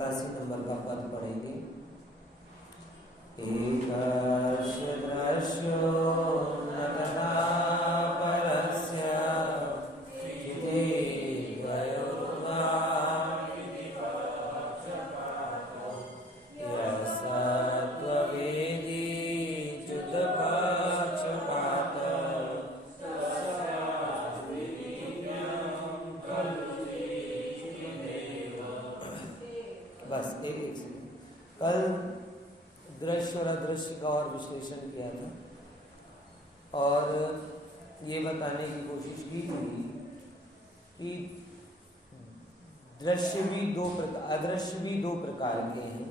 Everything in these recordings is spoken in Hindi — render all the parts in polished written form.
87 नंबर का पद पढ़ेंगे। एकस्य दृश्यो न तथा परस्य चिते द्वयोर्वा यः सत्त्ववेदी च्युतपक्षपात बस एक कल दृश्य और अदृश्य का और विश्लेषण किया था और ये बताने की कोशिश की थी कि दृश्य भी दो प्रकार, अदृश्य भी दो प्रकार के हैं।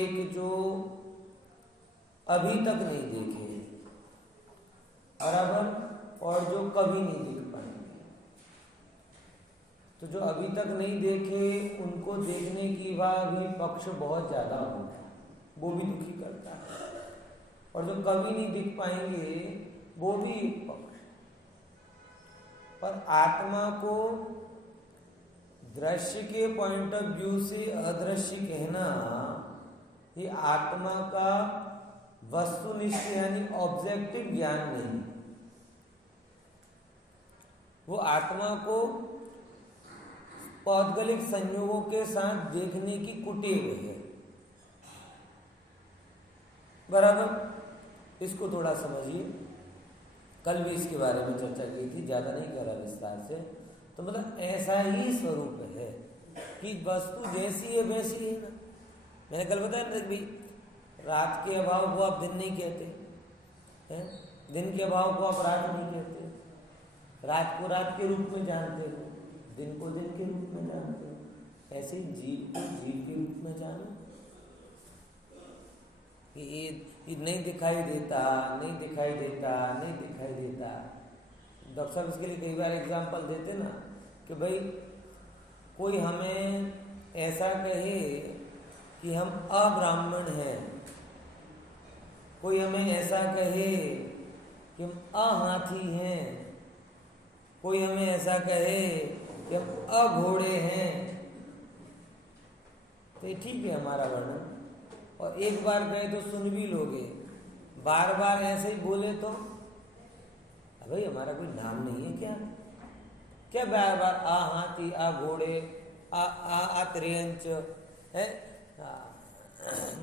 एक जो अभी तक नहीं देखे बराबर, और जो कभी नहीं देख पाएंगे। तो जो अभी तक नहीं देखे उनको देखने की भी पक्ष बहुत ज्यादा होता है, वो भी दुखी करता है, और जो कभी नहीं दिख पाएंगे वो भी एक पक्ष। पर आत्मा को दृश्य के पॉइंट ऑफ व्यू से अदृश्य कहना ये आत्मा का वस्तुनिष्ठ यानी ऑब्जेक्टिव ज्ञान नहीं, वो आत्मा को पौद्गलिक संयोगों के साथ देखने की कुटेव है बराबर। इसको थोड़ा समझिए, कल भी इसके बारे में चर्चा की थी, ज्यादा नहीं कर रहा विस्तार से। तो मतलब ऐसा ही स्वरूप है कि वस्तु जैसी है वैसी है ना। मैंने कल बताया ना भाई, रात के अभाव को आप दिन नहीं कहते हैं, दिन के अभाव को आप रात नहीं कहते, रात को रात के रूप में जानते हो, दिन को दिन के रूप में जानते हो। ऐसे जीव को जीव के रूप में जानो कि ये नहीं दिखाई देता, नहीं दिखाई देता, नहीं दिखाई देता। डॉक्टर साहब इसके लिए कई बार एग्जाम्पल देते ना कि भाई कोई हमें ऐसा कहे कि हम अब्राह्मण हैं, कोई हमें ऐसा कहे कि हम अहाथी हैं, कोई हमें ऐसा कहे कि हम अघोड़े हैं, तो ये ठीक है हमारा वर्णन। और एक बार कहे तो सुन भी लोगे, बार बार ऐसे ही बोले तो भाई हमारा कोई नाम नहीं है क्या? क्या बार बार आ हाथी, आ घोड़े, आ त्रियंच है?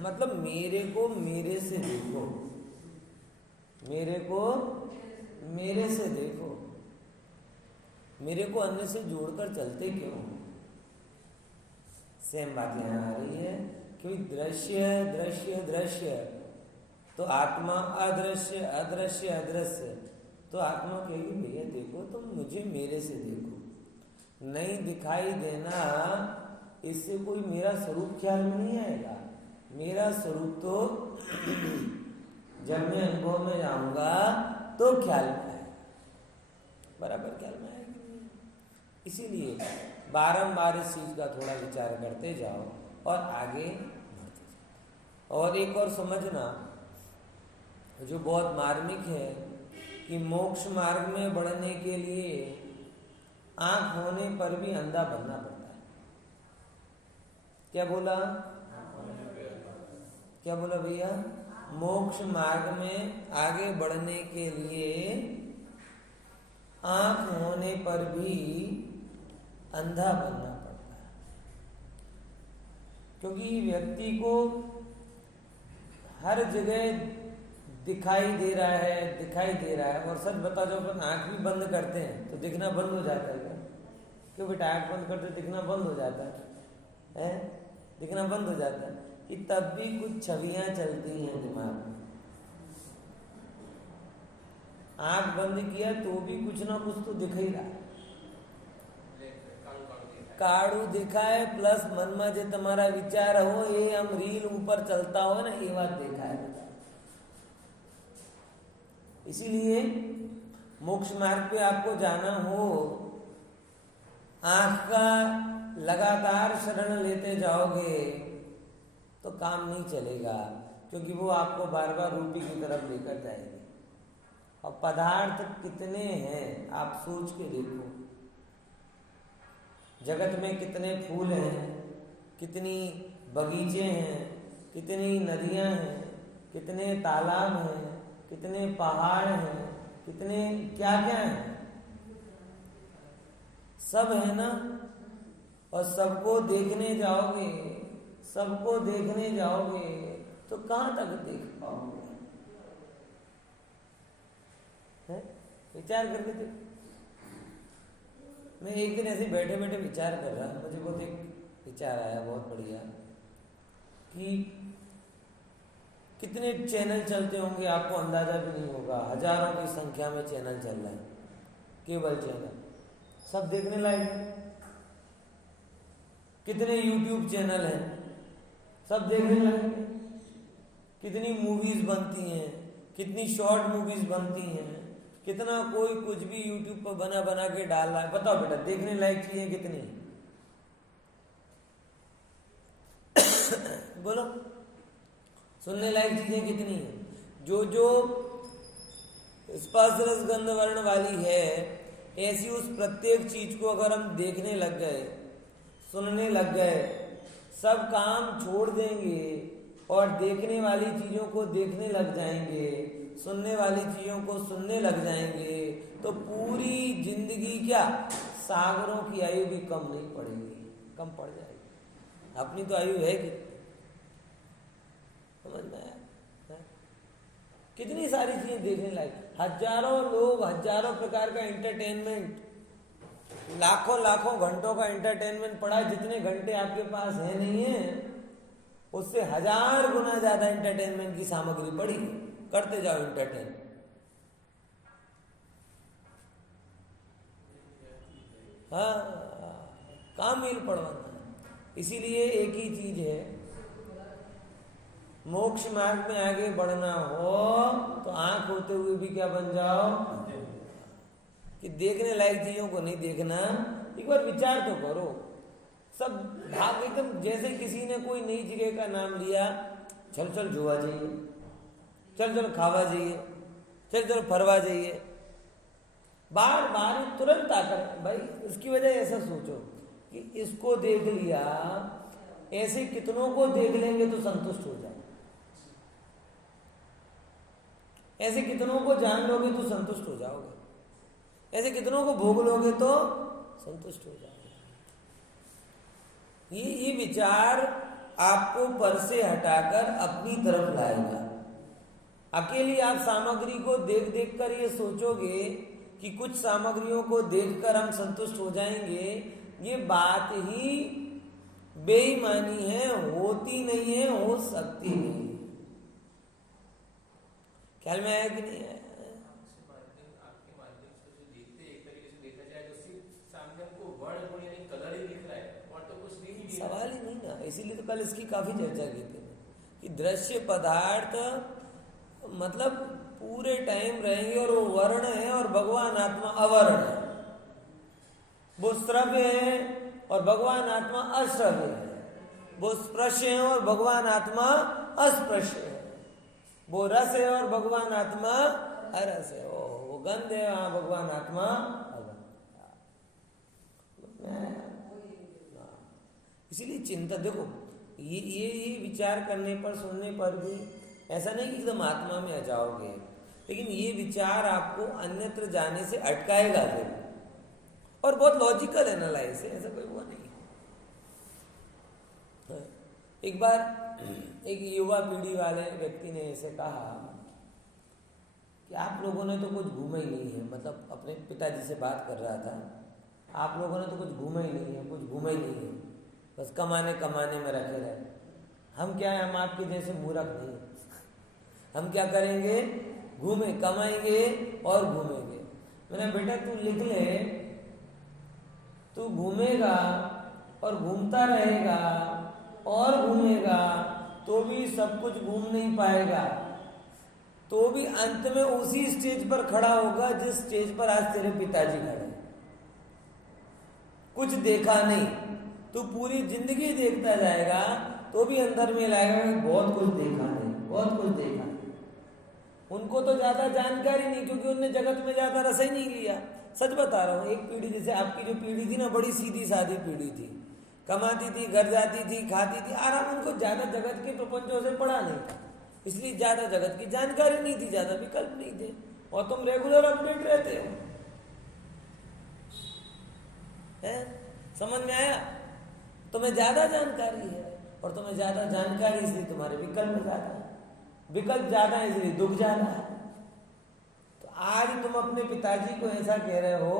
मतलब मेरे को मेरे से देखो, मेरे को मेरे से देखो, मेरे को अन्य से जोड़कर चलते क्यों? सेम बात यहाँ आ रही है। क्योंकि दृश्य दृश्य दृश्य तो आत्मा अदृश्य, अदृश्य अदृश्य। तो आत्मा कहेगी भैया देखो तुम मुझे मेरे से देखो, नहीं दिखाई देना, इससे कोई मेरा स्वरूप ख्याल में नहीं आएगा। मेरा स्वरूप तो जब मैं अनुभव में जाऊंगा तो ख्याल में आएगा, बराबर ख्याल में आएगा। इसीलिए बारंबार इस चीज का थोड़ा विचार करते जाओ और आगे बढ़ते जाओ। और एक और समझना जो बहुत मार्मिक है कि मोक्ष मार्ग में बढ़ने के लिए आंख होने पर भी अंधा बनना पड़ता है। क्या बोला? क्या बोला भैया? मोक्ष मार्ग में आगे बढ़ने के लिए आंख होने पर भी अंधा बनना पड़ता है, क्योंकि व्यक्ति को हर जगह दिखाई दे रहा है, दिखाई दे रहा है। और सच बता जो अपन आंख भी बंद करते हैं तो दिखना बंद हो जाता है क्या? क्यों बेटा? आंख बंद करते दिखना बंद हो जाता है, दिखना बंद हो जाता है कि तब भी कुछ छवियां चलती हैं दिमाग में। आंख बंद किया तो भी कुछ ना कुछ तो दिख ही रहा है। काड़ू दिखा है प्लस मन में जो तुम्हारा विचार हो, ये हम रील ऊपर चलता हो ना, ये बात देखा है। इसीलिए मोक्ष मार्ग पे आपको जाना हो, आंख का लगातार शरण लेते जाओगे तो काम नहीं चलेगा, क्योंकि वो आपको बार बार रूपी की तरफ लेकर जाएगी। और पदार्थ कितने हैं आप सोच के देखो, जगत में कितने फूल हैं, कितनी बगीचे हैं, कितनी नदियां हैं, कितने तालाब हैं, कितने पहाड़ हैं, कितने क्या क्या हैं, सब है ना। और सबको देखने जाओगे, सबको देखने जाओगे तो कहाँ तक देख पाओगे? है? विचार करके देख। मैं एक दिन ऐसे बैठे बैठे विचार कर रहा, मुझे बहुत एक विचार आया बहुत बढ़िया, कि कितने चैनल चलते होंगे आपको अंदाजा भी नहीं होगा। हजारों की संख्या में चैनल चल रहे हैं, केबल चैनल, सब देखने लायक है। कितने यूट्यूब चैनल हैं, सब देखने लायक है। कितनी मूवीज बनती हैं, कितनी शॉर्ट मूवीज बनती हैं, कितना कोई कुछ भी यूट्यूब पर बना बना के डाल रहा है। बताओ बेटा, देखने लायक चीजें कितनी? बोलो, सुनने लायक चीजें कितनी है? जो जो स्पर्श रस गंध वर्ण वाली है, ऐसी उस प्रत्येक चीज को अगर हम देखने लग गए, सुनने लग गए, सब काम छोड़ देंगे और देखने वाली चीजों को देखने लग जाएंगे, सुनने वाली चीजों को सुनने लग जाएंगे, तो पूरी जिंदगी क्या, सागरों की आयु भी कम नहीं पड़ेगी, कम पड़ जाएगी। अपनी तो आयु है कि, समझ में आया? कितनी सारी चीजें देखने लायक, हजारों लोग, हजारों प्रकार का एंटरटेनमेंट, लाखों लाखों घंटों का एंटरटेनमेंट पड़ा है। जितने घंटे आपके पास है नहीं है, उससे 1000 गुना ज्यादा एंटरटेनमेंट की सामग्री पड़ी, करते जाओ एंटरटेन। हाँ, काम मिल पड़वाना। इसीलिए एक ही चीज है, मोक्ष मार्ग में आगे बढ़ना हो तो आंख होते हुए भी क्या बन जाओ, कि देखने लायक चीजों को नहीं देखना। एक बार विचार तो करो, सब भाग एकदम, जैसे किसी ने कोई नई जगह का नाम लिया, चल चल जुआ जाइए, चल चल खावा जाइए, चल चल फरवा जाइए, बार बार तुरंत आकर भाई। उसकी वजह ऐसा सोचो कि इसको देख लिया, ऐसे कितनों को देख लेंगे तो संतुष्ट हो जाए, ऐसे कितनों को जान लोगे तो संतुष्ट हो जाओगे, ऐसे कितनों को भोग लोगे तो संतुष्ट हो जाओगे। ये विचार आपको पर से हटाकर अपनी तरफ लाएगा। अकेली आप सामग्री को देख देख कर ये सोचोगे कि कुछ सामग्रियों को देखकर हम संतुष्ट हो जाएंगे, ये बात ही बेईमानी है, होती नहीं है, हो सकती नहीं। ख्याल में आया कि नहीं आया? सवाल ही नहीं ना, इसीलिए तो कल इसकी काफी चर्चा की थी कि दृश्य पदार्थ मतलब पूरे टाइम रहेंगे और वो वर्ण है और भगवान आत्मा अवर्ण है। वो श्रव्य है और भगवान आत्मा अश्रव्य है। वो स्पर्श है और भगवान आत्मा अस्पर्श है। वो रस है और भगवान आत्मा अरस है। वो गंध है, हाँ, भगवान आत्मा अगंध। इसीलिए चिंता, देखो ये विचार करने पर, सुनने पर भी ऐसा नहीं कि एकदम आत्मा में आ जाओगे, लेकिन ये विचार आपको अन्यत्र जाने से अटकाएगा जरूर। और बहुत लॉजिकल एनालाइज है, ऐसा कोई वो नहीं। एक बार एक युवा पीढ़ी वाले व्यक्ति ने ऐसे कहा कि आप लोगों ने तो कुछ घूमा ही नहीं है, मतलब अपने पिताजी से बात कर रहा था, आप लोगों ने तो कुछ घूमा ही नहीं है, कुछ घूमा ही नहीं है, बस कमाने कमाने में रखे रहे। हम क्या है, हम आपके जैसे मूर्ख नहीं है। हम क्या करेंगे, घूमे, कमाएंगे और घूमेंगे। मैंने बेटा तू लिख ले, तू घूमेगा और घूमता रहेगा और घूमेगा तो भी सब कुछ घूम नहीं पाएगा, तो भी अंत में उसी स्टेज पर खड़ा होगा जिस स्टेज पर आज तेरे पिताजी खड़े। कुछ देखा नहीं, तू पूरी जिंदगी देखता जाएगा तो भी अंदर में लगेगा बहुत कुछ देखा नहीं, बहुत कुछ देखा नहीं। उनको तो ज्यादा जानकारी नहीं, क्योंकि उनने जगत में ज्यादा रस ही नहीं लिया। सच बता रहा हूँ, एक पीढ़ी, जैसे आपकी जो पीढ़ी थी ना, बड़ी सीधी सादी पीढ़ी थी, कमाती थी, घर जाती थी, खाती थी, आराम। उनको ज्यादा जगत के प्रपंचों से पड़ा नहीं था, इसलिए ज्यादा जगत की जानकारी नहीं थी, ज्यादा विकल्प नहीं थे। और तुम रेगुलर अपडेट रहते हो, है? समझ में आया? तुम्हें ज्यादा जानकारी है, और तुम्हें ज्यादा जानकारी इसलिए तुम्हारे विकल्प ज्यादा है, विकल्प ज्यादा है इसलिए दुख ज्यादा है। तो आज तुम अपने पिताजी को ऐसा कह रहे हो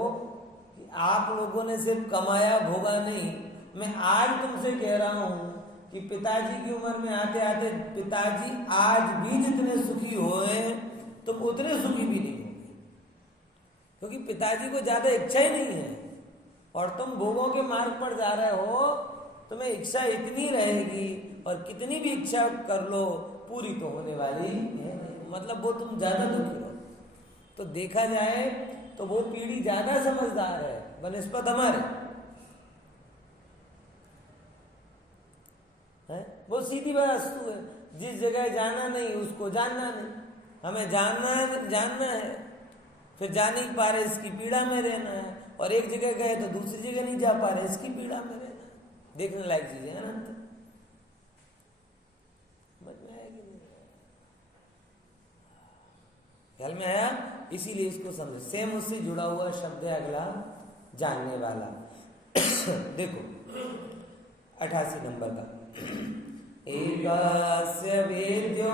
कि आप लोगों ने सिर्फ कमाया भोगा नहीं। मैं आज तुमसे कह रहा हूं कि पिताजी की उम्र में आते आते पिताजी आज भी जितने सुखी हुए तुम उतने सुखी भी नहीं होगे, क्योंकि पिताजी को ज्यादा इच्छा ही नहीं है, और तुम भोगों के मार्ग पर जा रहे हो। तुम्हें इच्छा इतनी रहेगी, और कितनी भी इच्छा कर लो पूरी तो होने वाली है, मतलब वो तुम ज्यादा दुखी हो। तो देखा जाए तो वो पीढ़ी ज्यादा समझदार है बनिस्पत हमारे, है? वो सीधी वस्तु है, जिस जगह जाना नहीं उसको जानना नहीं। हमें जानना है, फिर जा नहीं पा रहे इसकी पीड़ा में रहना है, और एक जगह गए तो दूसरी जगह नहीं जा पा रहे इसकी पीड़ा में रहना है। देखने लायक चीजें है ना? समझ में आया कि नहीं? ख्याल में आया? इसीलिए इसको समझो। सेम उससे जुड़ा हुआ शब्द है अगला, जानने वाला। देखो 88 नंबर का, एकास्य वेद्यो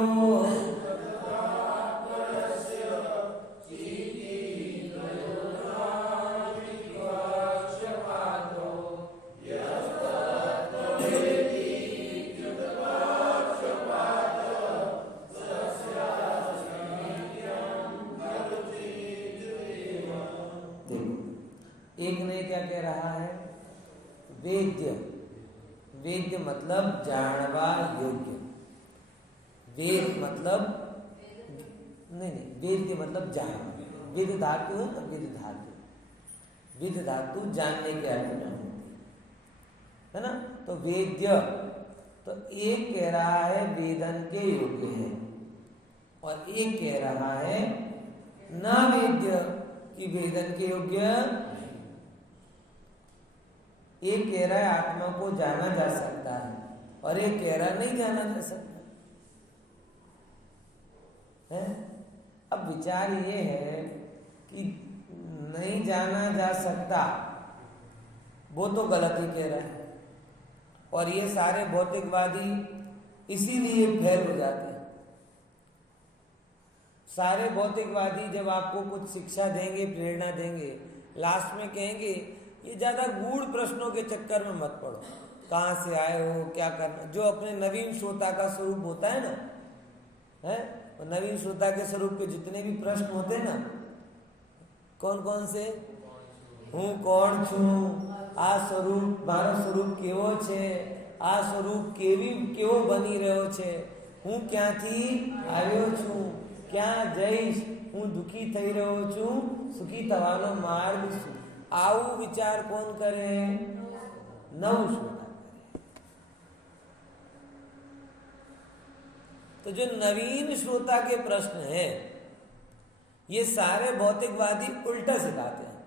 एक ने क्या कह रहा है? वेद्य। वेद्य मतलब जानवा योग्य। वेद मतलब नहीं, वेद्य मतलब जानना। वेद धातु है ना, वेद धातु, वेद धातु जानने के अर्थ में होती है ना। तो वेद्य, तो एक कह रहा है वेदन के योग्य है, और एक कह रहा है ना वेद्य कि वेदन के योग्य। एक कह रहा है आत्मा को जाना जा सकता है, और एक कह रहा है नहीं जाना जा सकता है। अब विचार ये है कि नहीं जाना जा सकता वो तो गलत ही कह रहा है, और ये सारे भौतिकवादी इसीलिए फेल हो जाते हैं। सारे भौतिकवादी जब आपको कुछ शिक्षा देंगे, प्रेरणा देंगे, लास्ट में कहेंगे ये ज्यादा गूढ़ प्रश्नों के चक्कर में मत पड़ो, कहाँ से आए हो, क्या करना। जो अपने नवीन श्रोता का स्वरूप होता है ना, है? और नवीन श्रोता के स्वरूप के जितने भी प्रश्न होते हैं ना, कौन कौन से? हूँ कौन छू, आ स्वरूप मारो स्वरूप केवो छे, आ स्वरूप केवो बनी રહ્યો છે, હું ક્યાંથી આવ્યો છું, ક્યાં જઈશ, હું દુઃખી થઈ રહ્યો છું, સુખી થવાનો માર્ગ શું। આવું વિચાર કોણ કરે? નવ શ્રોતા કરે। तो जो नवीन श्रोता के प्रश्न है ये सारे भौतिकवादी उल्टा सिखाते हैं।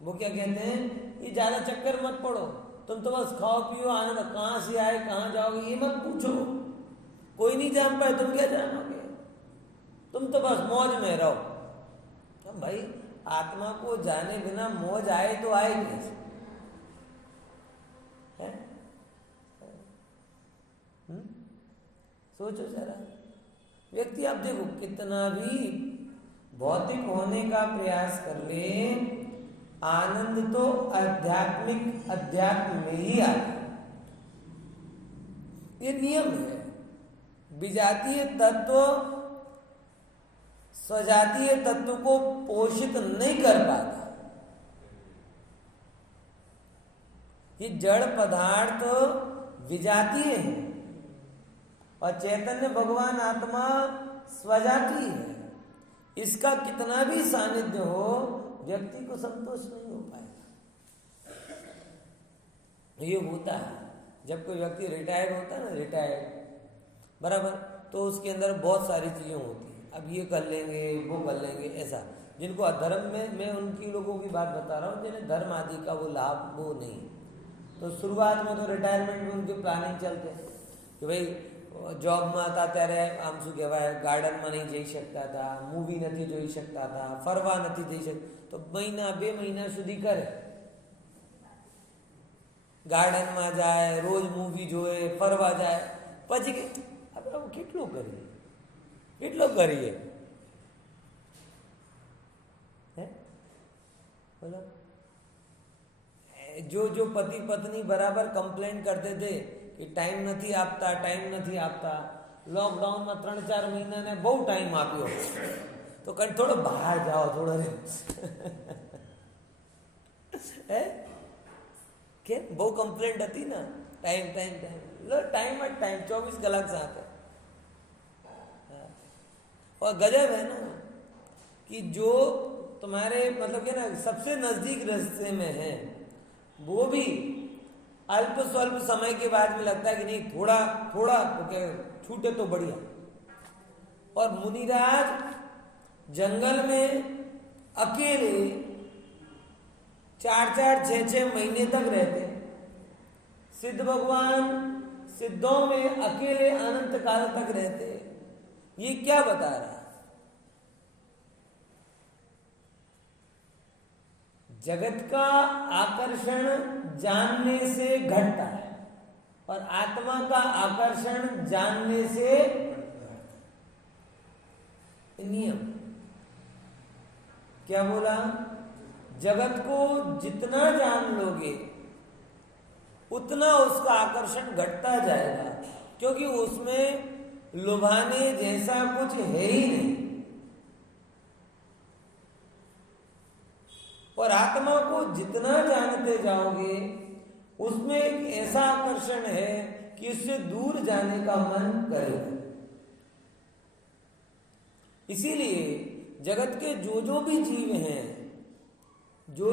वो क्या कहते हैं? ये ज्यादा चक्कर मत पड़ो, तुम तो बस खाओ पियो आनंद, कहां से आए कहां जाओगे ये मत पूछो, कोई नहीं जान पाए तुम क्या जानोगे, तुम तो बस मौज में रहो। तो भाई आत्मा को जाने बिना मौज आए तो आए कैसे? सोचो जरा। व्यक्ति आप देखो कितना भी भौतिक होने का प्रयास कर ले, आनंद तो अध्यात्म में ही आता है। ये नियम है। विजातीय तत्व स्वजातीय तत्व को पोषित नहीं कर पाता। ये जड़ पदार्थ विजातीय है और चैतन्य भगवान आत्मा स्वजातीय है। इसका कितना भी सानिध्य हो व्यक्ति को संतोष नहीं हो पाएगा। ये होता है जब कोई व्यक्ति रिटायर्ड होता है ना, रिटायर्ड बराबर, तो उसके अंदर बहुत सारी चीजें होती हैं। अब ये कर लेंगे वो कर लेंगे, ऐसा जिनको अधर्म में, मैं उनकी लोगों की बात बता रहा हूँ जिन्हें धर्म आदि का वो लाभ वो नहीं, તો શરૂઆતમાં તો રિટાયરમેન્ટમાં ઉનકે પ્લાનિંગ ચલતે કે ભાઈ જોબમાં હતા ત્યારે આમ શું કહેવાય ગાર્ડનમાં નહીં જઈ શકતા હતા, મૂવી નથી જોઈ શકતા હતા, ફરવા નથી જઈ શકતા, તો મહિના 2 મહિના સુધી કરે, ગાર્ડનમાં જાય, રોજ મૂવી જોએ, ફરવા જાય, પછી કે આપણે કેટલું કરીએ હે બોલો। जो पति पत्नी बराबर कंप्लेन करते थे कि टाइम नहीं आपता, लॉकडाउन में 3-4 महीना ने बहुत टाइम आप्यो, तो कहीं थोड़ा बाहर जाओ, थोड़ा है के बहु कंप्लेंट थी ना, टाइम लो टाइम 24 कलाक साथ है। और गजब है ना कि जो तुम्हारे मतलब क्या ना सबसे नजदीक रास्ते में है वो भी अल्प स्वल्प समय के बाद में लगता है कि नहीं थोड़ा छूटे तो बढ़िया। और मुनिराज जंगल में अकेले 4-4, 6-6 महीने तक रहते, सिद्ध भगवान सिद्धों में अकेले अनंत काल तक रहते, ये क्या बता रहा है? जगत का आकर्षण जानने से घटता है और आत्मा का आकर्षण जानने से नियम क्या बोला? जगत को जितना जान लोगे उतना उसका आकर्षण घटता जाएगा, क्योंकि उसमें लुभाने जैसा कुछ है ही नहीं। और आत्मा को जितना जानते जाओगे उसमें एक ऐसा आकर्षण है कि उससे दूर जाने का मन करेगा। इसीलिए जगत के जो भी जीव हैं, जो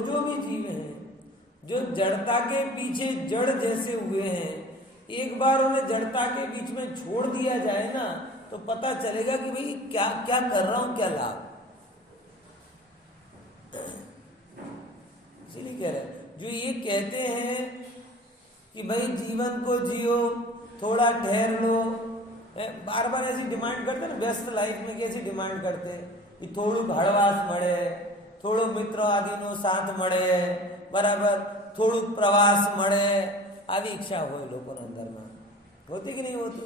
जड़ता के पीछे जड़ जैसे हुए हैं, एक बार उन्हें जड़ता के बीच में छोड़ दिया जाए ना तो पता चलेगा कि भाई क्या क्या कर रहा हूं, क्या लाभ। इसलिए कह रहे जो ये कहते हैं कि भाई जीवन को जियो, थोड़ा ठहर लो, बार बार ऐसी डिमांड करते ना, व्यस्त लाइफ में कैसी डिमांड करते कि थोड़ू हड़वास मळे, थोड़ो मित्रों आदिनो साथ मळे, बराबर थोड़ू प्रवास मळे, આવી इच्छा हो लोगों अंदर में होती कि नहीं होती?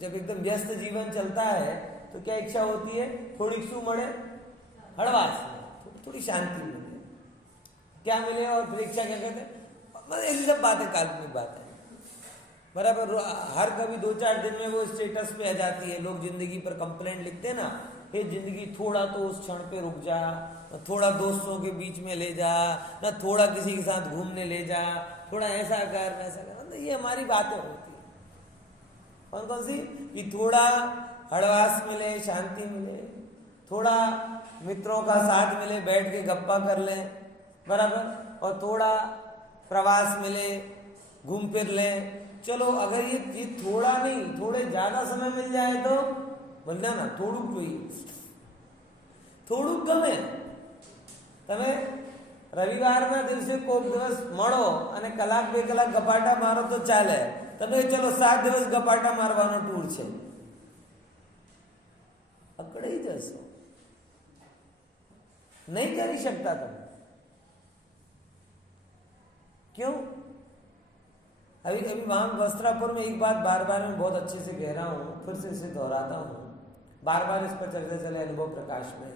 जब एकदम व्यस्त जीवन चलता है तो क्या इच्छा होती है? थोड़ी शू मळे, हड़वास, थोड़ी शांति मिले, क्या मिले? और फिर इच्छा क्या कहते हैं? मतलब ऐसी सब बातें काल्पनिक बात है, बराबर। हर कभी 2-4 दिन में वो स्टेटस पे आ जाती है, लोग जिंदगी पर कंप्लेंट लिखते हैं ना, हे जिंदगी थोड़ा तो उस क्षण पे रुक जा, थोड़ा दोस्तों के बीच में ले जा ना, थोड़ा किसी के साथ घूमने ले जा, थोड़ा ऐसा कर वैसा कर। मतलब ये हमारी बातें होती है। कौन कौन सी? कि थोड़ा हड़वास मिले, शांति मिले, थोड़ा मित्रों का साथ मिले, बैठ के गप्पा कर लें, बराबर, और थोड़ा प्रवास मिले, घूम फिर लें। चलो अगर ये थोड़ा नहीं, थोड़े ज्यादा समय मिल जाए तो बोलना ना थोड़ુંક જોઈએ, થોડુંક ગમે। તમે રવિવારના દિવસે કોઈક દિવસ મળો અને કલાક 2 કલાક ગપાટા મારો તો ચાલે, તમે ચલો 7 દિવસ ગપાટા મારવાનો ટૂર છે, અકળાઈ જશો, नहीं कर सकता तुम। क्यों? अभी वहां वस्त्रापुर में एक बात बार बार मैं बहुत अच्छे से कह रहा हूं, फिर से इसे दोहराता हूं, बार बार इस पर चलते चले अनुभव प्रकाश में।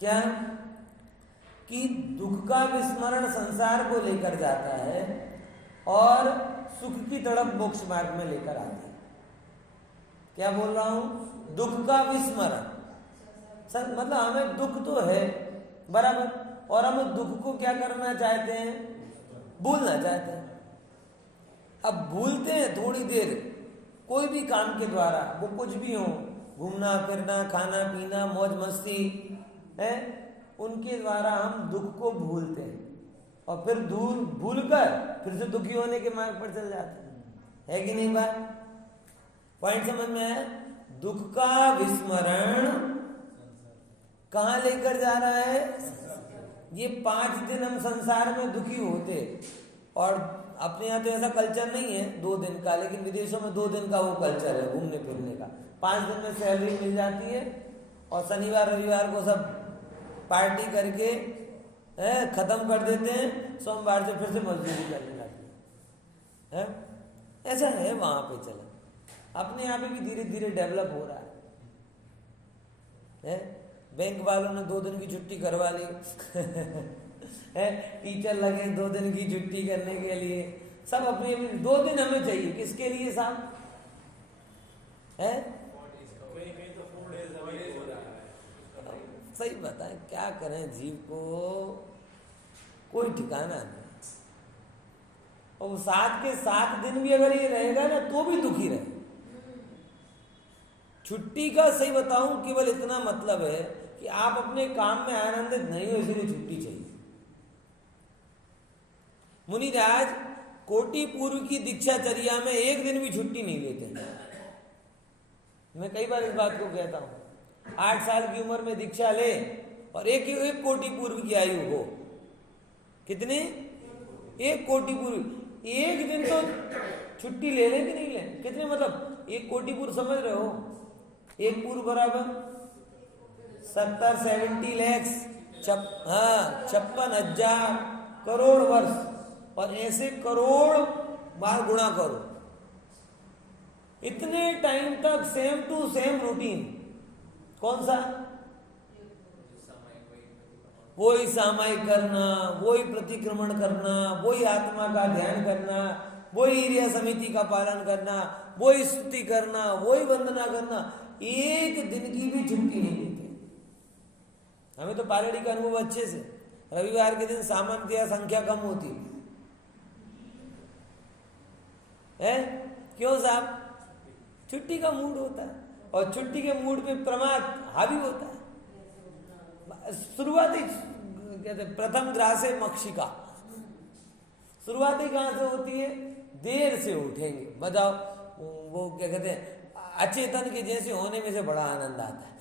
क्या? कि दुख का विस्मरण संसार को लेकर जाता है और सुख की तड़प मोक्ष मार्ग में लेकर आती है। क्या बोल रहा हूं? दुख का विस्मरण, मतलब हमें दुख तो है, बराबर, और हम दुख को क्या करना चाहते हैं? भूलना चाहते हैं। अब भूलते हैं थोड़ी देर, कोई भी काम के द्वारा, वो कुछ भी हो, घूमना फिरना, खाना पीना, मौज मस्ती है, उनके द्वारा हम दुख को भूलते हैं और फिर भूलकर फिर से दुखी होने के मार्ग पर चल जाते हैं। है कि नहीं बात? पॉइंट समझ में आया? दुख का विस्मरण कहां लेकर जा रहा है? ये 5 दिन हम संसार में दुखी होते, और अपने यहाँ तो ऐसा कल्चर नहीं है 2 दिन का, लेकिन विदेशों में 2 दिन का वो कल्चर है घूमने फिरने का। 5 दिन में सैलरी मिल जाती है और शनिवार रविवार को सब पार्टी करके खत्म कर देते हैं, सोमवार से फिर से मजदूरी करने लगते हैं। ऐसा है वहां पे चला। अपने यहाँ पे भी धीरे धीरे डेवलप हो रहा है। बैंक वालों ने 2 दिन की छुट्टी करवा ली टीचर लगे 2 दिन की छुट्टी करने के लिए, सब अपनी 2 दिन हमें चाहिए, किसके लिए साहब? है सही बताएं, क्या करें, जीव को कोई ठिकाना नहीं। और 7 के 7 दिन भी अगर ये रहेगा ना तो भी दुखी रहे। छुट्टी का सही बताऊं केवल इतना मतलब है कि आप अपने काम में आनंदित नहीं हो, इसलिए छुट्टी चाहिए। मुनिराज कोटि पूर्व की दीक्षाचर्या में 1 दिन भी छुट्टी नहीं लेते। मैं कई बार इस बात को कहता हूं, 8 साल की उम्र में दीक्षा ले और एक कोटि पूर्व की आयु हो, कितनी? 1 कोटि पूर्व, 1 दिन तो छुट्टी ले कि नहीं ले? कितने मतलब 1 कोटि पूर्व समझ रहे हो? 1 पूर्व बराबर 70 lakhs 56,000 करोड़ वर्ष, और ऐसे करोड़ बार गुणा करो। इतने टाइम तक सेम टू सेम रूटीन, कौन सा? वही सामायिक करना, वही प्रतिक्रमण करना, वही आत्मा का ध्यान करना, वही क्रिया समिति का पालन करना, वही स्तुति करना, वही वंदना करना। 1 दिन की भी छुट्टी नहीं देते। हमें तो पालड़ी का अनुभव अच्छे से, रविवार के दिन सामान्यतया संख्या कम होती है। क्यों साहब? छुट्टी का मूड होता है, और छुट्टी के मूड पे प्रमाद हावी होता है। शुरुआती कहते प्रथम ग्रासे मक्षिका, शुरुआती कहां से होती है? देर से उठेंगे, बताओ, वो क्या कहते हैं, अचेतन के जैसे होने में से बड़ा आनंद आता है।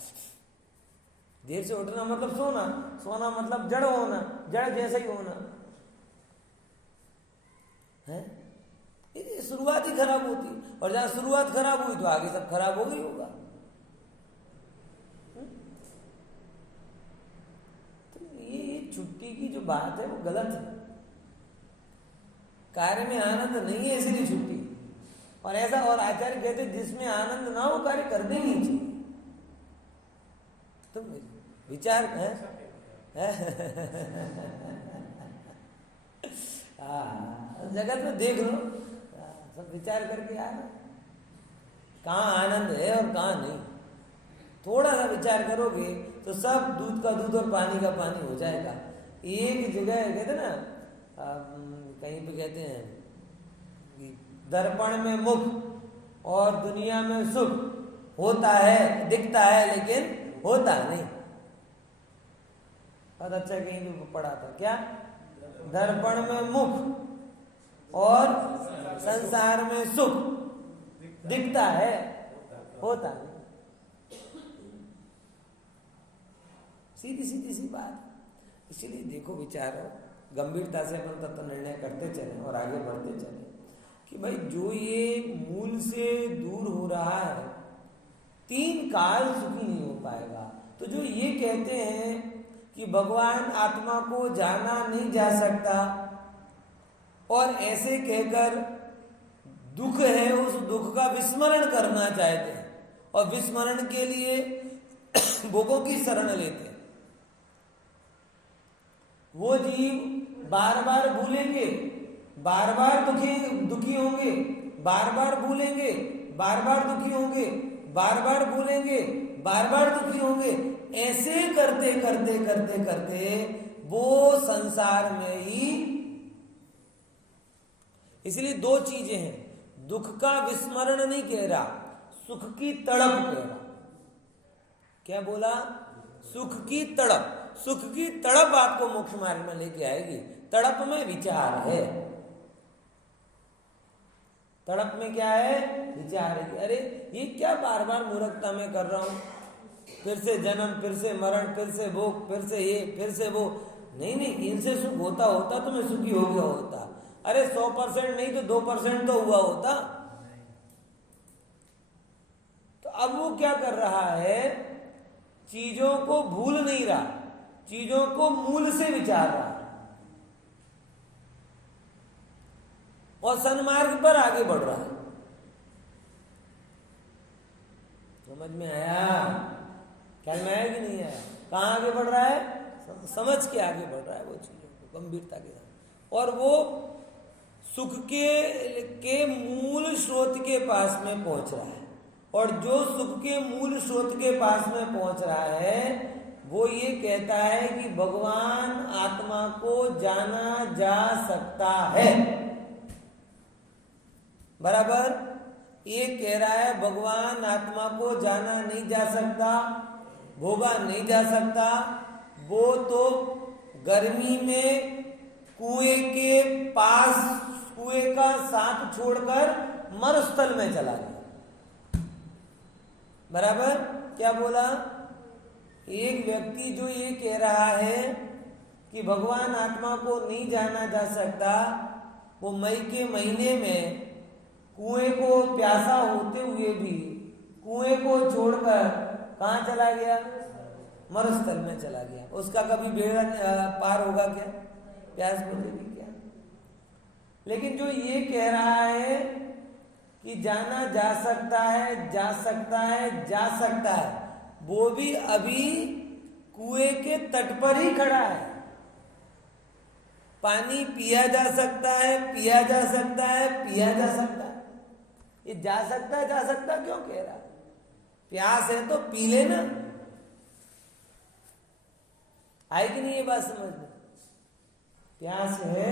देर से उठना मतलब सोना, सोना मतलब जड़ होना, जड़ जैसा ही होना है। ये शुरुआत ही खराब होती, और जहां शुरुआत खराब हुई तो आगे सब खराब हो गई होगा। तो ये छुट्टी की जो बात है वो गलत है। कार्य में आनंद नहीं है इसलिए छुट्टी, और ऐसा, और आचार्य कहते जिसमें आनंद ना हो कार्य करने नहीं चाहिए। तुम विचार है जगत में देख लो, सब विचार करके यार कहाँ आनंद है और कहाँ नहीं। थोड़ा सा विचार करोगे तो सब दूध का दूध और पानी का पानी हो जाएगा। एक जगह कहते ना, कहीं पे कहते हैं कि दर्पण में मुख और दुनिया में सुख होता है, दिखता है लेकिन होता नहीं। बहुत अच्छा कहीं पे पढ़ा था, क्या? दर्पण में मुख और संसार में सुख दिखता है, होता नहीं। सीधी सीधी सी बात। इसीलिए देखो विचारो, गंभीरता से अपन तत्व निर्णय करते चले और आगे बढ़ते चले कि भाई जो ये मूल से दूर हो रहा है 3 काल सुखी नहीं हो पाएगा। तो जो ये कहते हैं कि भगवान आत्मा को जाना नहीं जा सकता, और ऐसे कहकर दुख है उस दुख का विस्मरण करना चाहते हैं, और विस्मरण के लिए भोगों की शरण लेते हैं। वो जीव बार बार भूलेंगे, बार बार दुखी होंगे, बार बार भूलेंगे, बार बार दुखी होंगे, बार बार भूलेंगे, बार बार दुखी होंगे। ऐसे करते करते करते करते वो संसार में ही, इसलिए 2 चीजें हैं, दुख का विस्मरण नहीं कह रहा, सुख की तड़प कह रहा। क्या बोला? सुख की तड़प। सुख की तड़प आपको मोक्ष मार्ग में लेके आएगी। तड़प में विचार है। तड़प में क्या है? विचार है। अरे ये क्या बार बार मूर्खता में कर रहा हूं, फिर से जन्म, फिर से मरण, फिर से भोग, फिर से ये, फिर से वो। नहीं नहीं, इनसे सुख होता होता तो मैं सुखी हो गया होता। अरे 100% नहीं तो 2% तो हुआ होता। तो अब वो क्या कर रहा है, चीजों को भूल नहीं रहा, चीजों को मूल से विचार रहा और सन्मार्ग पर आगे बढ़ रहा है। समझ में आया? क्या में आया कि नहीं आया? कहाँ आगे बढ़ रहा है? समझ के आगे बढ़ रहा है वो चीजों को गंभीरता के साथ। और वो सुख के मूल स्रोत के पास में पहुंच रहा है। और जो सुख के मूल स्रोत के पास में पहुंच रहा है वो ये कहता है कि भगवान आत्मा को जाना जा सकता है। बराबर? ये कह रहा है भगवान आत्मा को जाना नहीं जा सकता, भोगा नहीं जा सकता। वो तो गर्मी में कुएं के पास कुएं का साथ छोड़कर मरुस्थल में चला गया। बराबर? क्या बोला? एक व्यक्ति जो ये कह रहा है कि भगवान आत्मा को नहीं जाना जा सकता, वो मई के महीने में कुएं को प्यासा होते हुए भी कुएं को छोड़कर कहाँ चला गया? मरुस्थल में चला गया। उसका कभी बेड़ा पार होगा क्या? प्यास बुझेगी क्या? लेकिन जो ये कह रहा है कि जाना जा सकता है, जा सकता है, जा सकता है, वो भी अभी कुएं के तट पर ही खड़ा है। पानी पिया जा सकता है, पिया जा सकता है, पिया जा सकता है। ये जा सकता है, जा सकता क्यों कह रहा है? प्यास है तो पी लेना। आए कि नहीं ये बात समझ में? प्यास है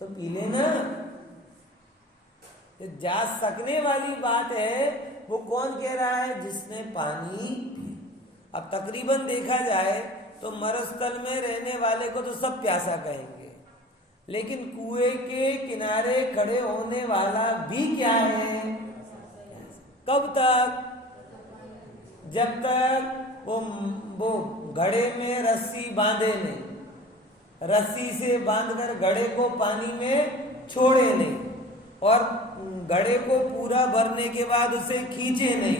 तो पी लेना। ये जा सकने वाली बात है, वो कौन कह रहा है? जिसने पानी पिया। अब तकरीबन देखा जाए तो मरुस्थल में रहने वाले को तो सब प्यासा कहेंगे, लेकिन कुएं के किनारे खड़े होने वाला भी क्या है? कब तक? जब तक वो घड़े में रस्सी बांधे नहीं, रस्सी से बांधकर घड़े को पानी में छोड़े नहीं, और घड़े को पूरा भरने के बाद उसे खींचे नहीं,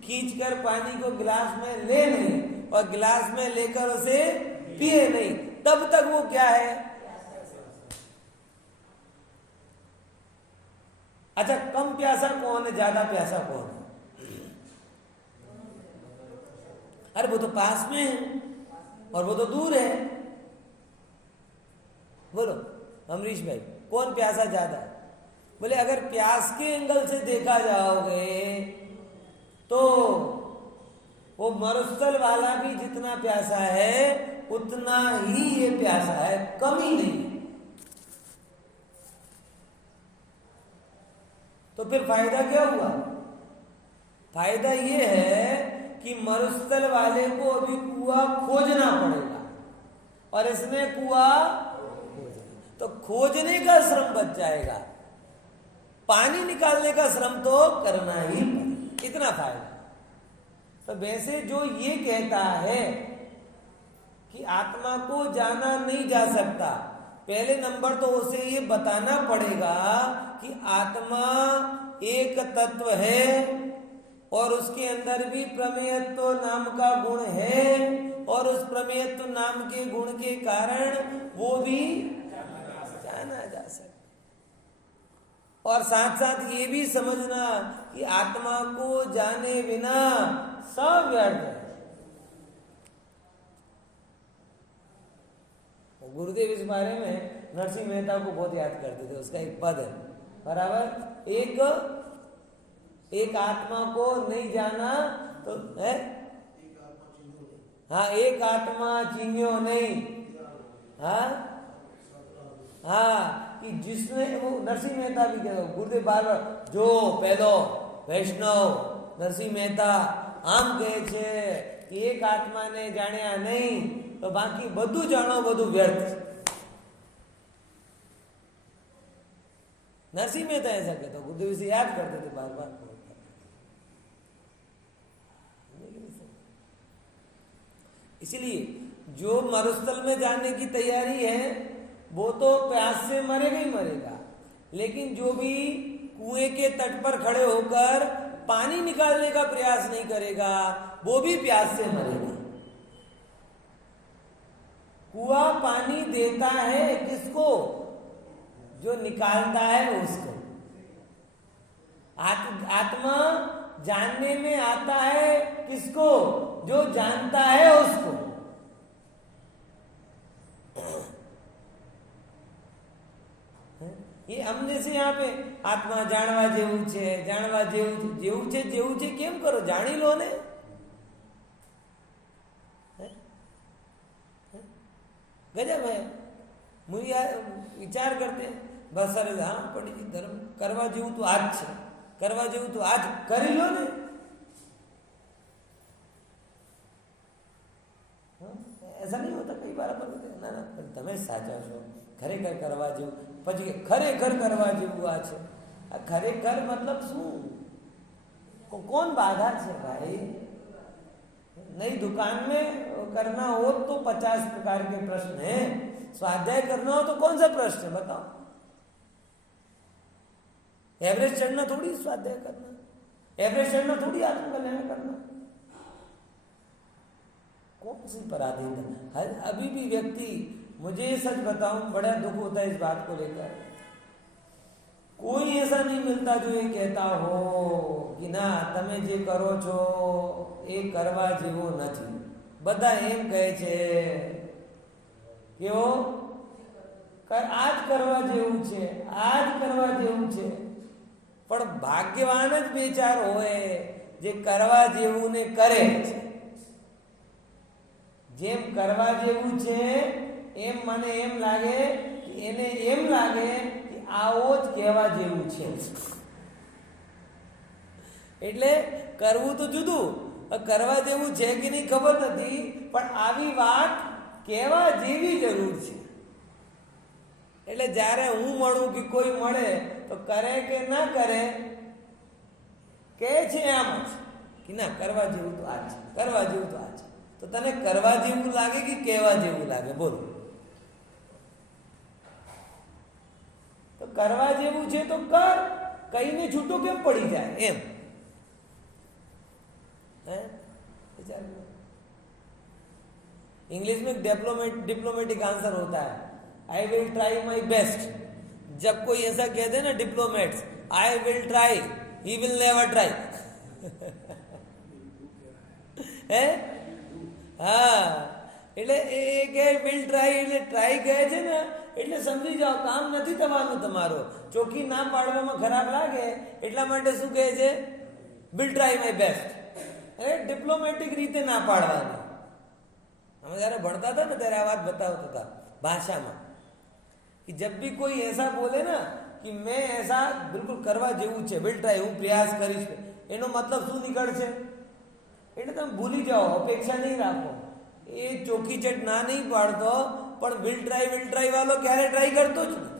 खींचकर पानी को गिलास में ले नहीं और गिलास में लेकर उसे पिए नहीं, तब तक वो क्या है? अच्छा, कम प्यासा कौन है, ज्यादा प्यासा कौन है? अरे वो तो पास में है और वो तो दूर है। बोलो अमरीश भाई, कौन प्यासा ज्यादा है? बोले अगर प्यास के एंगल से देखा जाओगे तो वो मरुस्थल वाला भी जितना प्यासा है उतना ही ये प्यासा है, कमी नहीं। तो फिर फायदा क्या हुआ? फायदा ये है कि मरुस्थल वाले को अभी कुआं खोजना पड़ेगा और इसने कुआं तो खोजने का श्रम बच जाएगा, पानी निकालने का श्रम तो करना ही पड़ेगा। इतना फायदा। तो वैसे जो ये कहता है कि आत्मा को जाना नहीं जा सकता, पहले नंबर तो उसे ये बताना पड़ेगा कि आत्मा एक तत्व है और उसके अंदर भी प्रमेयत्व नाम का गुण है, और उस प्रमेयत्व नाम के गुण के कारण वो भी जाना जा सकता। और साथ साथ ये भी समझना कि आत्मा को जाने बिना सब व्यर्थ है। गुरुदेव इस बारे में नरसिंह मेहता को बहुत याद करते थे। उसका एक पद है, बराबर, एक आत्मा को नहीं जाना तो है, हाँ, एक आत्मा चिन्हो नहीं, हाँ, कि जिसने वो नरसिंह मेहता भी कहते, गुरुदेव बार जो पहलो वैष्णव नरसिंह मेहता आम कहे छे कि एक आत्मा ने जाण्या नहीं तो बाकी બધું જાણો બધું વ્યર્થ। नरसिंह मेहता ऐसा कहता, गुरुदेव से याद करते थे बार बार। इसलिए जो मरुस्थल में जाने की तैयारी है वो तो प्यास से मरेगा ही मरेगा, लेकिन जो भी कुएं के तट पर खड़े होकर पानी निकालने का प्रयास नहीं करेगा वो भी प्यास से मरेगा। कुआं पानी देता है किसको? जो निकालता है उसको। आत्मा जानने में आता है किसको? जो जानता है उसको। ये हमने से यहाँ पे आत्मा जाणवा जेवू छे, जाणवा जेवू छे केम करो? जानी लो ने। गजब है। मुझे विचार करते हैं बस अरे हाँ पंडित जी धर्म करवा जेवू तो आज छे, करवा जेवू तो आज करी लो ने। ऐसा नहीं होता कई बार अपन ना ना तमे साचा छो, खरेखर करवा जेवू, પછી ખરેખર કરવા જેવું આ છે। આ ખરેખર मतलब શું? कौन बाधा છે भाई? नई दुकान में करना हो तो 50 प्रकार के प्रश्न हैं, स्वाध्याय करना हो तो कौन सा प्रश्न है बताओ? एवरेज चढ़ना थोड़ी स्वाध्याय करना, एवरेज चढ़ना थोड़ी आत्मकल्याण करना। कौन सी पराधीनता? अभी भी व्यक्ति, मुझे सच बताऊं बड़ा दुख होता है इस बात को लेकर, कोई ऐसा नहीं मिलता जो ये कहता हो कि ना તમે જે કરો છો એ કરવા જેવો નથી। બધા એમ કહે છે કે ઓ આજ કરવા જેવું છે, આજ કરવા જેવું છે, પણ ભાગ્યવાન જ બે ચાર હોય જે કરવા જેવું ને કરે છે। જેમ કરવા જેવું છે એમ મને એમ લાગે કે એને એમ લાગે કે આવો જ કહેવા જેવું છે। એટલે કરવું તો જુદું, કરવા જેવું છે કે નહીં ખબર નથી, પણ આવી વાત કહેવા જેવી જરૂર છે। એટલે જ્યારે હું મળું કે કોઈ મળે તો કરે કે ના કરે, કહે છે આમ જ કે ના કરવા જેવું તો આ છે, કરવા જેવું તો આ છે। તો તને કરવા જેવું લાગે કે કહેવા જેવું લાગે? બોલ। તો કરવા જેવું છે તો કર, કહીને છૂટો કેમ પડી જાય એમ? इंग्लिश में डिप्लोमेटिक आंसर होता है, I will try my best. जब कोई ऐसा कह दे ना diplomats, I will try, he will never try. है हाँ, એટલે એ કે વિલ ટ્રાય એટલે ટ્રાય કહે છે ને એટલે સમજી જાઓ કામ નથી થવાનું તમારો। ચોખ્ખી ના પાડવામાં ખરાબ લાગે એટલા માટે શું કહે છે? Will try my best. અરે ડિપ્લોમેટિક રીતે ના પાડવાની। हम जरा बढ़ता था ना तेरा आवाज बताता था भाषा में कि जब भी कोई ऐसा बोले ना कि मैं ऐसा बिल्कुल करवा जेवू छे, विल ट्राई, हूँ प्रयास करीश, एनो मतलब शू निकळशे? એટલે તમે ભૂલી જાઓ, અપેક્ષા નહીં રાખો। એ ચોખ્ખી ચટ ના નહીં પાડતો, પણ વિલ ટ્રાય વાળો ક્યારે ટ્રાય કરતો જ નથી।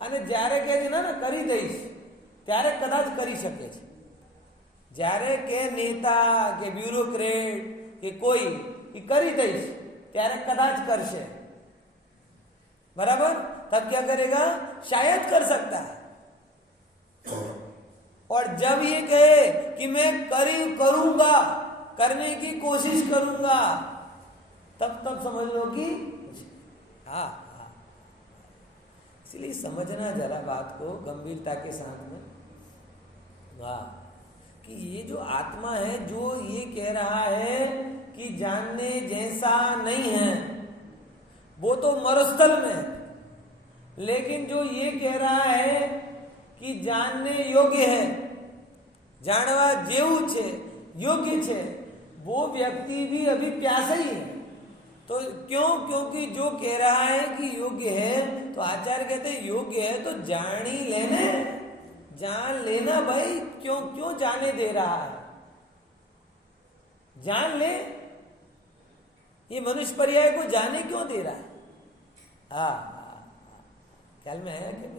અને જ્યારે કહે છે ના કરી દઈશ ત્યારે કદાચ કરી શકે છે। જ્યારે કે નેતા કે બ્યુરોક્રેટ કે કોઈ કરી દઈશ ત્યારે કદાચ કરશે, बराबर? तब क्या करेगा? शायद कर सकता है। और जब ये कहे कि मैं करूंगा, करने की कोशिश करूंगा, तब समझ लो कि हाँ। इसलिए समझना जरा बात को गंभीरता के साथ में। वाह, कि ये जो आत्मा है जो ये कह रहा है कि जानने जैसा नहीं है, वो तो मरुस्थल में, लेकिन जो ये कह रहा है कि जानने योग्य है, जानवा जेवू छे, योग्य छे, वो व्यक्ति भी अभी प्यासा ही है। तो क्यों? क्योंकि जो कह रहा है कि योग्य है, तो आचार्य कहते हैं योग्य है तो जानी लेने, जान लेना भाई। क्यों जाने दे रहा है? जान ले। ये मनुष्य पर्याय को जाने क्यों दे रहा है? हाँ, ख्याल में आया क्या?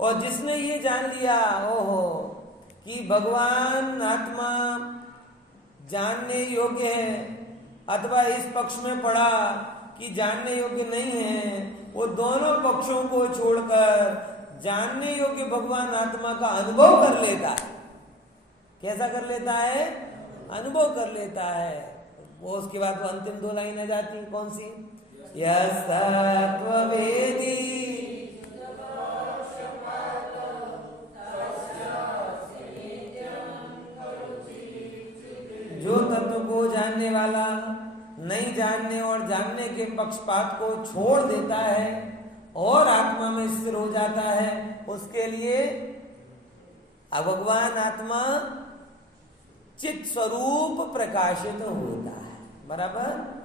और जिसने ये जान लिया ओहो कि भगवान आत्मा जानने योग्य है अथवा इस पक्ष में पड़ा कि जानने योग्य नहीं है, वो दोनों पक्षों को छोड़कर जानने योग्य भगवान आत्मा का अनुभव कर लेता है। कैसा कर लेता है? अनुभव कर लेता है। वो उसके बाद वो अंतिम दो लाइन आ जाती, कौन सी? यस्तत्त्ववेदी जो तत्व को जानने वाला नहीं जानने और जानने के पक्षपात को छोड़ देता है और आत्मा में स्थिर हो जाता है, उसके लिए भगवान आत्मा चित स्वरूप प्रकाशित होता है। बराबर?